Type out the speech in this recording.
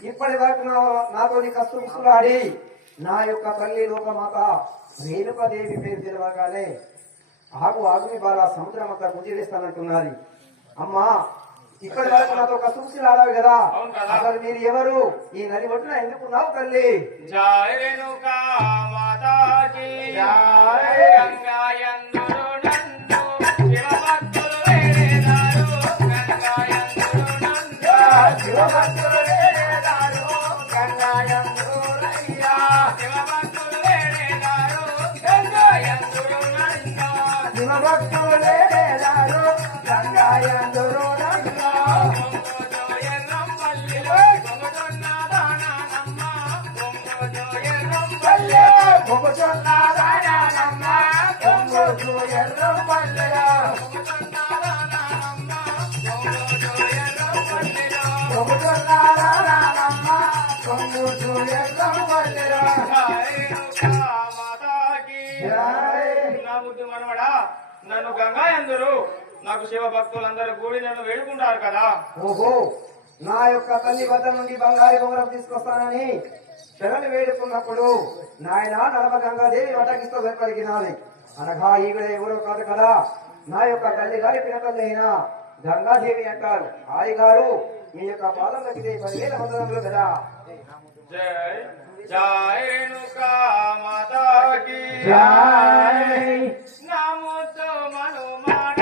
ఇప్పటి వరకు నాతో కసులాడి నా యొక్క తల్లి లోకమాత రేణుకాదేవి పేరు తెలవగానే ఆగుని బాల సముద్రం అంతా గుంజేస్తానంటున్నది. అమ్మా ఇప్పటి వరకు నాతో కసులాడావి కదా, అసలు మీరు ఎవరు? ఈ నది ఒడ్డున ఎందుకున్నావు తల్లి? జయ రేణుకా మాతాకి జయ గంగాయందురు నందు శివభక్తులు వేడేదారు గంగాయందురు నందు శివభక్తులు వేడేదారు గంగాయందురు రయ్యా శివభక్తులు వేడేదారు గంగాయందురు నందు శివభక్తులు వేడేదారు గంగాయందురు నన్ను గంగా అందరూ నాకు శివ భక్తులందరూ కూడి నన్ను వేడుకుంటారు కదా. ఓహో, నా యొక్క తల్లి వద్ద నుండి బంగారు బొంగరం తీసుకొస్తానని శరణి వేడుకున్నప్పుడు నాయన నడమ గంగాదేవి వటకిస్తూ వెనకలిగినాది అనగా ఈవిడ ఎవరో కాదు కదా, నా యొక్క తల్లి గారి పినకల్లైన గంగాదేవి అంటారు. హాయి గారు మీ యొక్క పాదంలోకి 10,000 వందనములు కదా. జై జయ రేణుకా మాతాకి జై. నామోతో మనోమాడ